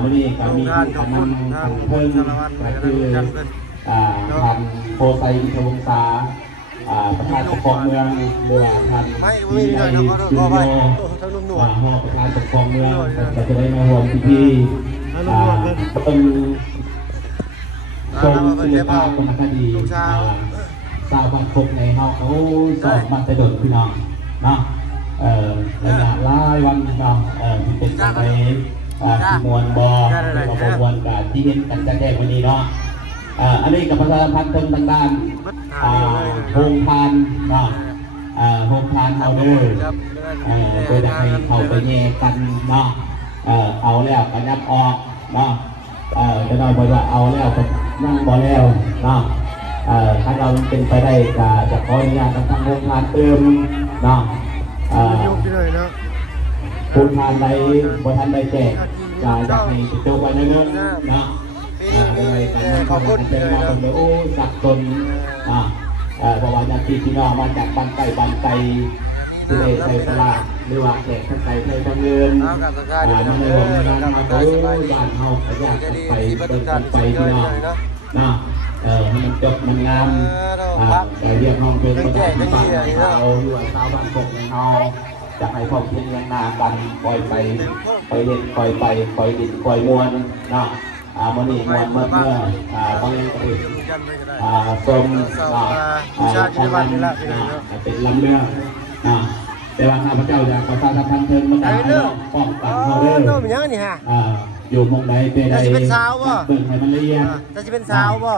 วันนี้ก็มีทางนำทางเพิ่มก็คือทางโพไซอินทวงศาประธานปกครองเมืองหรือว่าท่านมีในจุนโยห้อประธานปกครองเมืองก็จะได้มาร่วมพิธีเป็นทรงศิลปะวรรณคดีสาวบางคนในเฮาเขาสอบมาแต่เดิมพี่น้องเนาะระยะหลายวันเนาะที่เป็นไปมวลบอมวลกับที่เห็นกันแจ้งวันนี้เนาะอันนี้กับประชาสัมพันธ์ตรงต่างๆโฮมพานเนาะโฮมพานเฮาเด้อโดยให้เขาไปแย่กันเนาะเอาแล้วก็ยับออกเนาะจะน้อยบอกว่าเอาแล้วก็นั่งบ่แล้วเนาะถ้าเราเป็นไปได้ก็จะขออนุญาตทางโฮมพานเติมเนาะคุณทานใดบทานใดแจกจะอยากให้ติดตัวไว้เนิ่นๆนะอะไรกันขอบคุณเป็นมาคนเดียวสักตนเพราะว่าญาติพี่น้องมาจากบ้านไก่ที่ได้ใส่ตลาดหรือว่าแขกทั้งไก่ไทยทั้งเงินมาในวันนั้นมาโอ้บ้านเฮาขยันไปเดินกันไปพี่น้องนะให้มันจบมันงามแต่เรียกห้องเป็นประจำบ้านเราอยู่ชาวบ้านกกในเฮาจะให้พ่อเพียงยังนากันปล่อยไปปล่อยเล่นปล่อยไปปล่อยดินปล่อยมวลนะมันนี่มวลเมื่อบางอย่างก็เป็นสมทางนั้นเป็นลำเรือแต่ว่าข้าพเจ้าอยากประชาสัมพันธ์เทิงมาจากป้องกันเขาเด้ออยู่มองใดเป็นใดเบิ่งให้มันละเอียดจะเป็นสาวบ่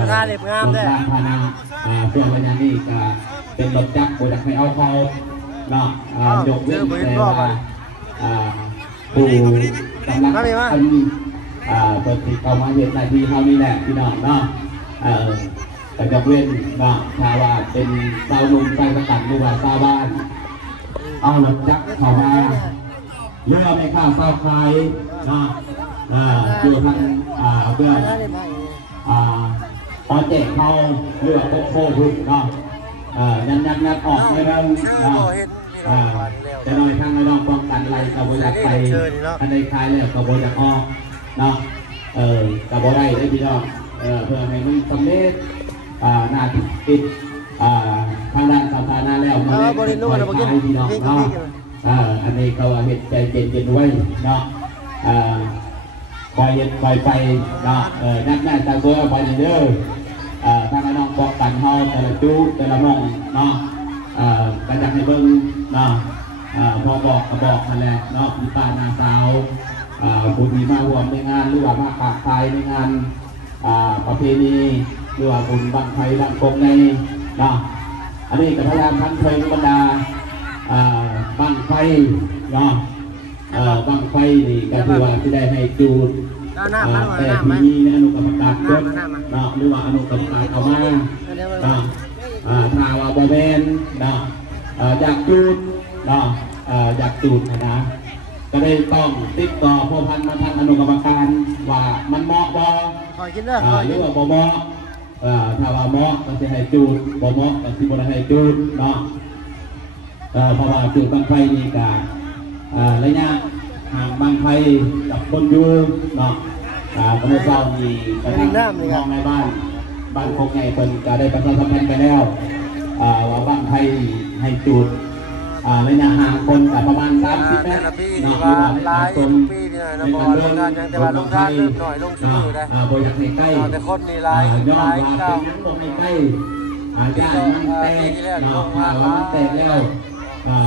ราคาเล็บงามเด้อพานาเพื่อวันนี้ก็เป็นรถจักรบริษัทไม่เอาเขาเนาะยกเว้นแต่ว่าผู้กำลังทำเปิดที่เข้ามาเห็นหน้าที่เขานี่แหละพี่น้องเนาะแต่ยกเว้นเนาะถ้าว่าเป็นชาวนุ่มชาวสกัดหรือว่าชาวบ้านเอารถจักรเข้ามาเรือไม่ค่าเศร้าใครเนาะอยู่ทางเพื่อพอแจกเขาเรือโค้งๆเนาะยัดออกไม่ได้จะน้อยทางไม่ต้องป้องกันอะไรกับบริษัทไปอันใดคลายแล้วกับบริษัทออกเนาะกับบริษัทได้พี่น้องเพื่อให้มันสำเร็จหน้าติดทางด้านสาธารณะแล้วมาเล่นคอยขายพี่น้องเนาะอันนี้ก็เห็นใจเย็นๆไว้เนาะคอยเย็นคอยไปเนาะนักแม่ตาตัวไปเด้อทางน้องป้องกันเฮาแต่ละจุแต่ละมองเนาะกระจัดให้เบิ้งเนาะพอบอกก็บอกนั่นแหละเนาะมีป้านาสาวผู้ที่มาร่วมในงานหรือว่ามาปากไฟในงานประเพณีหรือว่าบุญบังไฟบังกงในเนาะอันนี้ก็พยายามทั้งเพลงบรรดาบังไฟเนาะบังไฟนี่ก็คือว่าที่ได้ให้จูดแต่ที่มีอนุกรรมการยศเนาะหรือว่าอนุกรรมการเอามาถ้าว่าบอแมนเนาะอยากจูดเนาะอยากจูดนะก็ได้ต้องติดต่อผู้พันมาทางอนุกรรมการว่ามันเหมาะบ่หรือว่าบ่เหมาะถ้าว่าเหมาะก็จะให้จูดบ่เหมาะก็สิบ่ได้ให้จูดเนาะเพราะว่าจูดบังไฟนี่ก็ระยะห่างบังไฟกับคนอยู่เนาะเมื่อเช้ามีกระทั่งมองในบ้านโคกไงเพิ่นก็ได้ประชาสัมพันธ์ไปแล้วว่าบ้านไทยให้จุดระยะห่างคนกับประมาณ30 เมตรเนาะหลายคนในการลงทานยังแต่ว่าลงทานเริ่มหน่อยลงชื่อได้บริษัทใกล้แต่คนนี่หลายย่อมว่าเป็นยังลงใกล้ย่านมันแตกเนาะว่ามันแตกแล้ว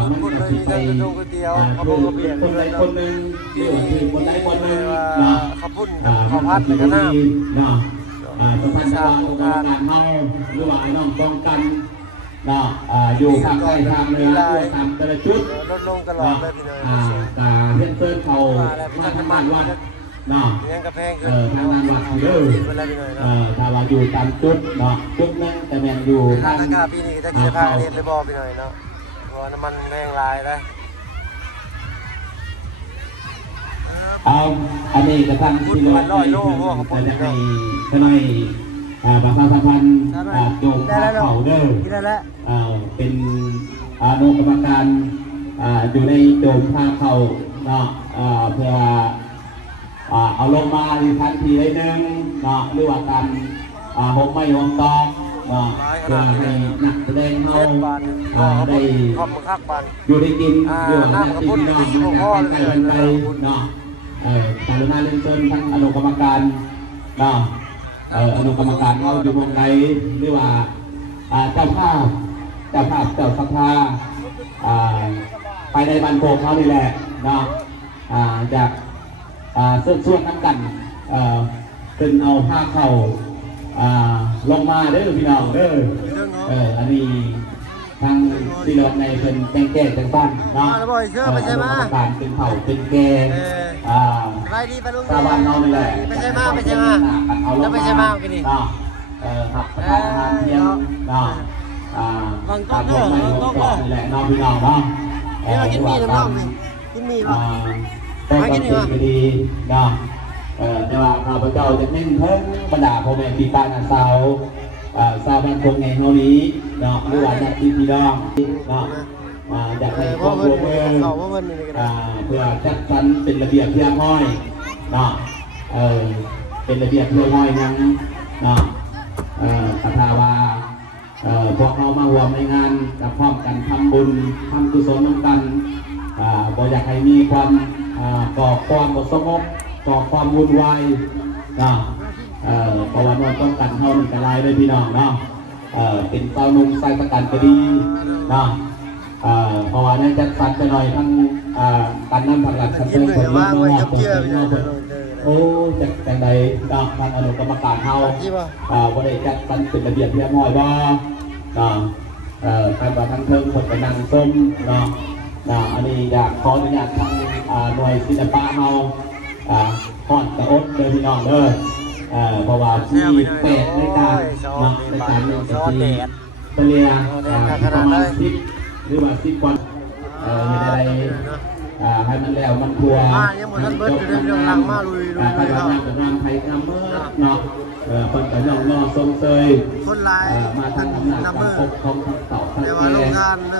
มันก็สิไปคนใดคนหนึ่งหรือคนใดคนหนึ่งเนาะมันก็สิบ่ดีเนาะสะพานองค์การเฮาหรือว่าน้องป้องกันเนาะอยู่ภาคใต้ทางเหนือด้วยตามแต่ละจุดลดลงตลอดเลยพี่น้องเพื่อนเพื่อนเขามาทางบ้านวัดเนาะทางบ้านวัดเยอะถ้าว่าอยู่ตามจุดเนาะจุดนึงแต่แม่นอยู่ทางปีนี้จะเกี่ยวกับเรียนเลยบ่พี่น้อยเนาะเพราะน้ำมันแรงลายเลยเอาอันนี้กระทั่งที่เราจะให้ขน้อยประชาสัมพันธ์โจมเขาเด้อเป็นอนุกรรมการอยู่ในโจมท่าเขาเนาะเพื่อ เอาลงมาที่ทันทีได้หนึ่งเนาะหรือว่าการหกไม่หกตอกเนาะเพื่อให้นักแสดงเขาได้อยู่ได้กินอยู่ได้กินเนาะจากการแต่งไปเนาะการเล่นเชิญทั้งอนุกรรมการเนาะอนุกรรมการเขาอยู่วงไหนหรือว่าเจ้าภาพเจ้าสภาภายในบ้านโป่งเขานี่แหละเนาะจากส่วนน้ำกันเป็นเอาผ้าเข่าลงมาเด้อพี่น้องเด้ออันนี้ทางพี่น้องในเป็นแก่จังบ้านเนาะการเป็นเผ่าเป็นแก่ชาวบ้านเรานี่แหละแล้วไปใช่มากันนี่หักทานเทียมเนาะการลงมาลงก่อนนี่แหละน้องพี่น้องเนาะกินมีน้องกินมีป่ะไม่กินดีเนาะแต่ว่าข้าพเจ้าจะเน้นเพิ่มบรรดาพ่อแม่พี่ป้าน้าสาวบ้านคงในเฮานี้เนาะหรือว่าญาติพี่น้องเนาะอยากให้ครอบครัวเมืองเพื่อจัดสรรเป็นระเบียบเรียบร้อยเนาะเป็นระเบียบเรียบร้อยนั้นเนาะคาถาว่าพวกเรามารวมในงานกับพร้อมกันทำบุญทำกุศลร่วมกันบ่อยากให้มีความก่อความสงบก่อความวุ่นวายเนาะเพราะว่านอนต้องกันเท่านี้กันลายด้วยพี่น้องเนาะเป็นเต้านุ่งใส่ประกันก็ดีเนาะเพราะว่าในจัดสรรไปหน่อยทั้งการนำผักหลักสัมผัสผลไม้ผลไม้โอ้จัดแต่งใดเนาะทางอนุกรรมการเท่าบริจัดสรรเป็นระเบียบเรียบร้อยบ่การว่าทั้งเทิงผลกระนังส้มเนาะอันนี้อยากขออนุญาตทางหน่วยศิลปะเฮาฮอดกระอดเดินพี่น้องเด้อเพราะว่าที่เป็ดในการในการเล่นสกีเปลี่ยประมาณ10หรือว่า10วันเห็นอะไรให้มันแล้วมันทัวจบไปวันนั้นกับงานไทยงามเมื่อเนาะคนแต่ย่องนอทรงเซยมาทางอำนาจการปกครองทั้งเต่าทั้งแก่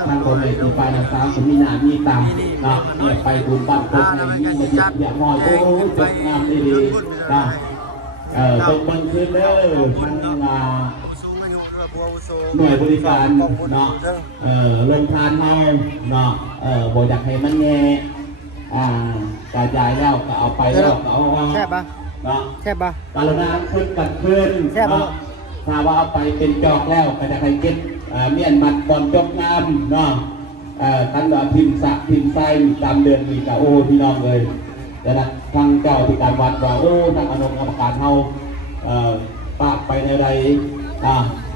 ทางคนในที่ไปนะสาวมีหน้ามีตาเนาะเนี่ยไปบุญบ้านคนในมีมาจัดอย่างน้อยโอ้จบงามดีๆนะตรงบนคืนเด้อทางหน่วยบริการเนาะลงทานเฮาเนาะบ่อยากให้มันแง่กระจายแล้วก็เอาไปแล้วก็เอาแค่ปะเนาะแค่ปะการน้ำขึ้นกันขึ้นเนาะถ้าว่าเอาไปเป็นจอกแล้วก็จะให้เก็บเมียนมัดก่อนจบน้ำเนาะท่านว่าพิมพ์สักพิมพ์ไส้ตามเดือนมีกะโอ้พี่น้องเลยแต่ละทางเจ้าที่การวัดว่าโอ้ทางอนุกรรมการเฮาปากไปในไร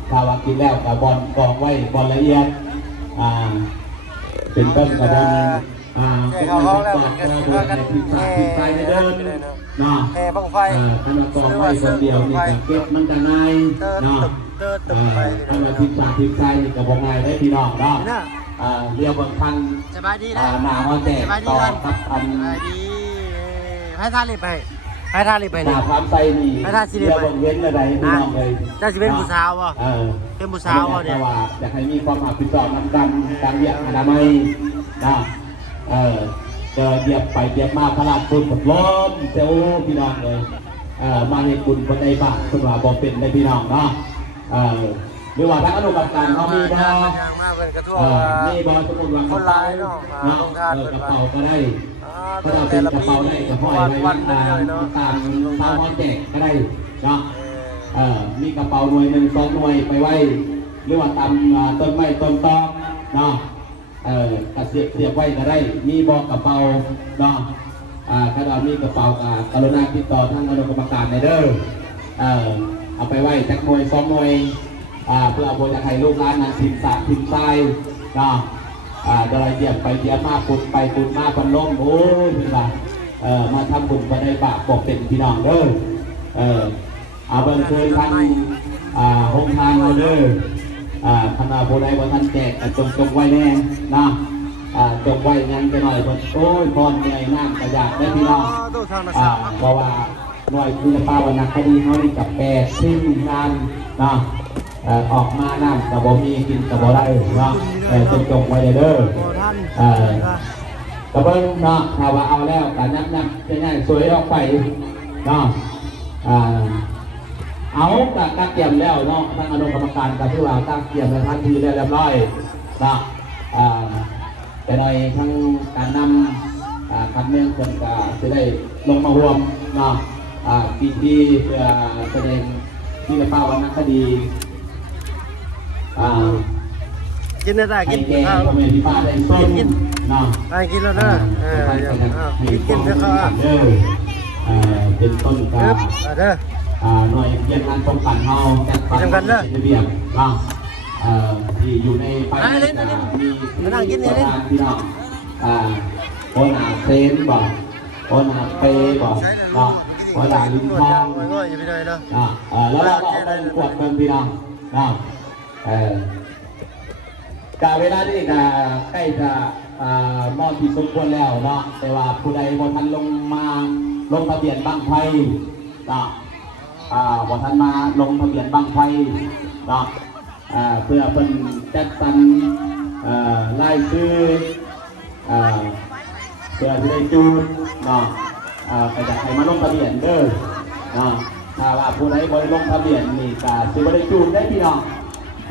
ถ้าว่ากินแล้วกับบอลกองไว้บอลละเอียดเป็นต้นกับบอลเป็นการจัดการโดยในพิมพ์สักพิมพ์ไส้ในเดินเนาะท่านกองไว้คนเดียวนี่ก็เก็บมันจะง่ายเนาะท่านพิมพ์สักพิมพ์ไส้นี่ก็บ่ง่ายได้พี่น้องเนาะเรียกบางท่านหนาว่าแจกต่อครับอันให้ท่ารีบไปให้ท่ารีบไปหนาความใส่นี่เรียกบางเว้นอะไรพี่น้องเลยจะสิเป็นผู้สาววะเป็นผู้สาววะเนี่ยอยากให้มีความรับผิดชอบนำกันการเหยียบอนามัยนะจะเหยียบไปเหยียบมาพระราชบุตรหมดล้อมเจ้าพี่น้องเลยมาให้คุณคนใดบ้างคุณว่าบอกเป็นในพี่น้องเนาะหรือว่าทั้งอนุกรรมการเขามีบ่นี่บ่สมมติว่าคนร้ายเนาะลงทานกระเป๋าก็ได้ถ้าเราเป็นกระเป๋าได้กระห้อยไว้วันตามเท้าห้อยแจกก็ได้เนาะมีกระเป๋าหน่วย1 2หน่วยไปไว้หรือว่าตามต้นไม้ต้นตอเนาะกระเสียบไว้ก็ได้มีบ่กระเป๋าเนาะถ้าเรามีกระเป๋ากรุณาติดต่อทางอนุกรรมการในเด้อเอาไปไว้จักหน่วย2หน่วยเพื่อเอาจะให้ลูกหลานนั้นทิมสะทิมทรายเนาะจะอะไรเหยียบไปเหยียบมาปุดไปปุดมาพันล้มโอ้ยพี่ว่ามาทำบุญมาได้บาปบอกเป็นพี่น้องเด้อเอาเบิ่งเคยทางหงทางเราเด้อคณะโบราณว่าท่านแจกจงไว้แน่นะจงไว้งั้นไปหน่อยโอ้ยพรเหนื่อยน้ำกระยาดได้พี่น้องเพราะว่าหน่วยคุณภาพวรรณคดีเขานี่กับแปดทิ้งงานนะออกมาน้ำกับบ่มีกินกับบ่ได้เนาะจงไว้เด้อ กระเบื้องเนาะถ้าว่าเอาแล้วการนับจะง่ายสวยออกไปเนาะเอาการเตรียมแล้วเนาะทางอนุกรรมการก็ถือว่าการเตรียมในทันทีแล้วเรียบร้อยเนาะแต่ในทั้งการนำคันเมืองคนก็จะได้ลงมาร่วมเนาะปีที่เพื่อแสดงที่กระเป๋าวรรณคดีกินได้กินข้าวเมที่ป้าได้ส้มเนาะกินแล้วนะกินเถอะครับเป็นต้นกาหน่วยเรียนงานป้องกันเฮาจัดการระเบียบเนาะที่อยู่ในไปมีนั่งกินนี่พี่น้องโอนาเซนบอกโอนาเปบอกเนาะโอนาลิ้นทองแล้วเราเอาไปกวดเป็นพี่น้องเนาะกาเวลาที่กาใกล้จะมอบที่สมควรแล้วเนาะแต่ว่าผู้ใดบนทันลงทะเบียนบังไฟเนาะบนทันมาลงทะเบียนบังไฟเนาะเพื่อเป็นจัดสรรรายชื่อเพื่อที่ได้จูนเนาะก็จะให้มาลงทะเบียนเด้อเนาะถ้าว่าผู้ใดบริลงทะเบียนนี่ก็จะไม่ได้จูนได้พี่น้อง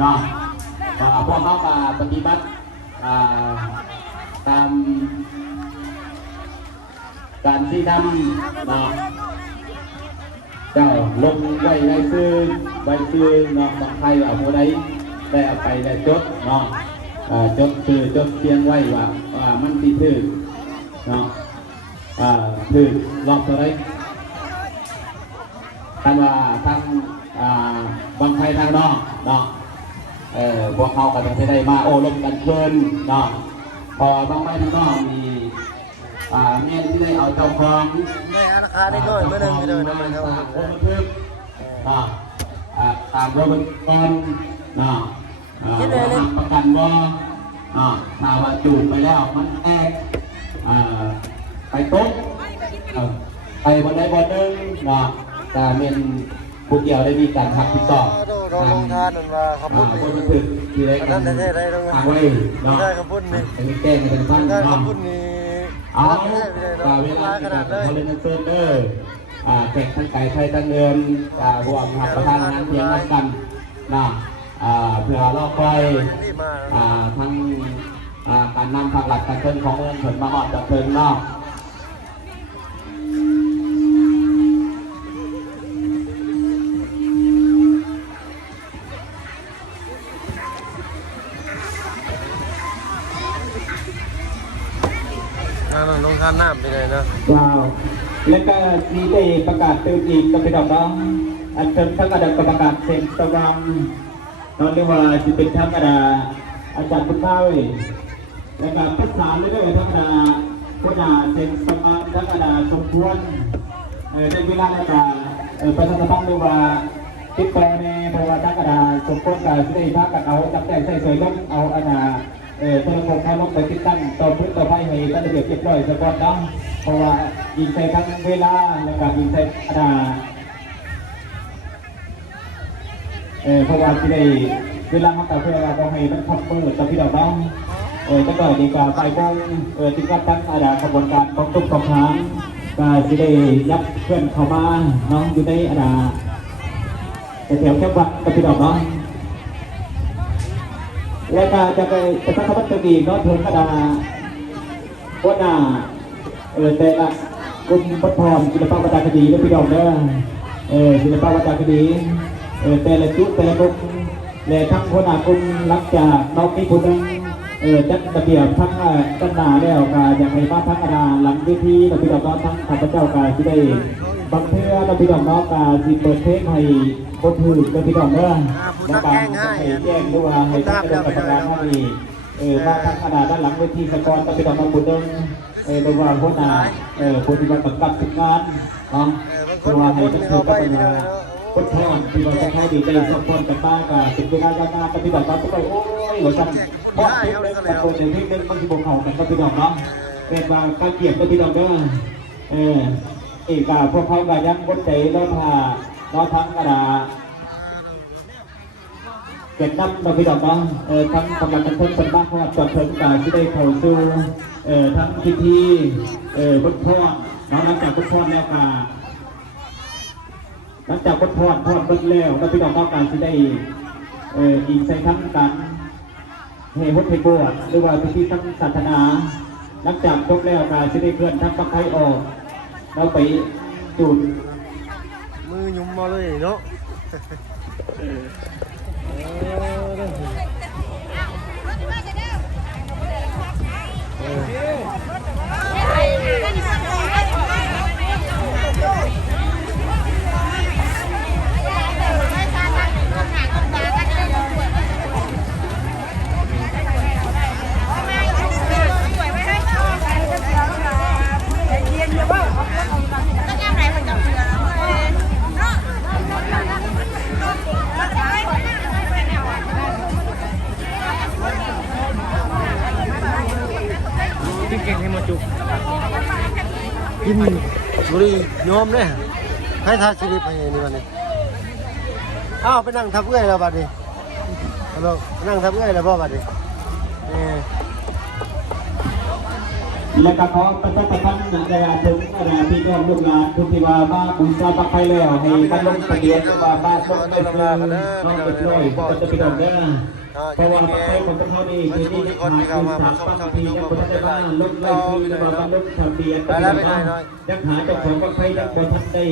เนาะพวกเขาปฏิบัติตามการที่นำเนาะเจ้าลงไว้ในซื้อใบซื้อเนาะบางใครเอาผู้ใดได้เอาไปได้จดเนาะจดซื้อจดเพียงไว้ว่ามันที่ถือเนาะถือรอบเท่าไรกันว่าทั้งบางใครทางนอกเนาะพวกเขาก็จะได้มาโอ้ลมกันเพลินเนาะพอบางใครทางนอกมีเมียที่ได้เอาเจ้าของได้ราคาได้ด้วยเมื่อนึงเลยนะมันครับคนทึบเนาะตามรถก่อนเนาะประกันบ่ถ้าว่าจูบไปแล้วมันแอกไปตุ๊กไปบนใดบนหนึ่งเนาะแต่เมียนผู้เกี่ยวได้มีการหักผิดชอบทางทานว่าขบุญคนบันทึกที่ได้ทางไว้เนาะขบุญนี่เป็นแก้งเป็นบ้านเนาะเอาเวลาที่เขาเล่นเซิร์ฟเวอร์แข่งทั้งไก่ไทยทั้งเงินห่วงหับประทานงานเพียงนับกันนะเพื่อรอบไปทั้งการนำทางหลักการเชิญของเมืองผลมาหอดจากเชิญนอกลงทานน้ำไปเลยนะว้าวแล้วก็มีได้ประกาศเติมอีกก็เป็นดอกน้องอันเชิญทั้งกระดาษประกาศเซ็นตารางตอนนี้ว่าจะเป็นทั้งกระดาษอาจารย์พุทธาเลยแล้วก็ภาษาเรื่อยๆทั้งกระดาษพุทธาเซ็นตารางทั้งกระดาษสมควรในเวลาแล้วก็ประชาสัมพันธ์ด้วยว่าติดต่อในเพราะว่าทั้งกระดาษสมควรกับที่ได้พักกันเอาจับใจใส่สวยลงเอาอันน่ะโทรศัพท์เขาลงไปติดตั้งต่อพื้นต่อไฟให้ตั้งระเบียบเรียบร้อยสะกดน้ำเพราะว่ายิงใส่ทั้งเวลาและการยิงใส่กระดาษเพราะว่าที่ได้เวลาเขาตัดเพื่อเราต้องให้มันคอนเฟิร์มต่อพี่ดอกน้องตั้งแต่ดีกว่าไฟบงติดกับตั้งกระดาษกระบวนการของทุกสองครั้งก็ที่ได้ยับเพื่อนเข้ามาน้องอยู่ในกระดาษแต่แถวแค่วัดกับพี่ดอกน้องและการจะไปจะตั้งคำว่าตรีน้องเทิงกระดาวัดหน้าแต่ละกลุ่มพัฒน์ศิลปะวัฒนคดีและพี่ดอกเด้อศิลปะวัฒนคดีแต่ละจุดแต่ละกลุ่มและทั้งคนกลุ่มหลังจากน้องมีผู้นึงจัดระเบียบทั้งด้านหน้าแล้วก็อยากให้มาทั้งกระดาหลังเวทีและพี่ดอกน้องทั้งข้าพเจ้าก็ที่ได้บางเพื่อและพี่ดอกน้องก็ที่เปิดเพลงให้คนถือและพี่ดอกเด้อและการให้แจ้งด้วยว่าให้ทั้งกรรมการท่านนี้มาทั้งกระดาด้านหลังเวทีสกอร์และพี่ดอกน้องผู้นึงโดยว่าหัวหน้าผู้ที่มาประกาศงานเนาะคือว่าให้ทุกคนก็เป็นคนแทนที่เราจะให้ดีใจสมบูรณ์กันบ้างกับถึงเวลาการงานปฏิบัติการทุกไปโอ้ยหัวใจเพราะที่เล่นกับตัวเด็กที่เล่นบางทีบงเขากันก็พี่ดอกเนาะเป็นว่าการเกี่ยวกับพี่ดอกเด้ออีกพวกเขาก็ยังวัดใจแล้วพาเราทั้งกระดา เก็บนับเราพี่ดอกเนาะทั้งกำลังกันเพิ่มคนบ้านพอดจอดเพิ่มการที่ได้เข้าสู่ทั้งพิธีพุทธพรเนาะหลังจากพุทธพรแล้วก็หลังจากพุทธพรทอดเบิ้งแล้วเราพี่ดอกต้องการที่ได้อิงใส่ทั้งการเฮพุทธบวชหรือว่าพิธีทั้งศาสนาหลังจากจบแล้วก็ที่ได้เคลื่อนทั้งปักไทยออกเราไปจุดมือยุ่มมาเลยเนาะเก่งให้มาจุกกินบุรียอมเลยให้ทาสิริไปนี่วันนี้อ้าวไปนั่งทับเอื้อยแล้วบัดนี้ฮัลโหลนั่งทับเอื้อยแล้วบ่บัดนี้และก็ขอประชาสัมพันธ์ในถึงพี่น้องลูกหลานทุกที่ว่าบ้านบุญสร้างปักไทยแล้วให้บ้านลงทะเบียนว่าบ้านลงทะเบียนน้องเป็นน้อยก็จะเป็นดอกเด้อเพราะว่าปักไทยของพวกเขานี่คือนี่ขาดคือสามปักทียังคนได้บ้านลงเลยคือว่าบ้านลงทะเบียนยังหาเจ้าของปักไทยยังคนทันได้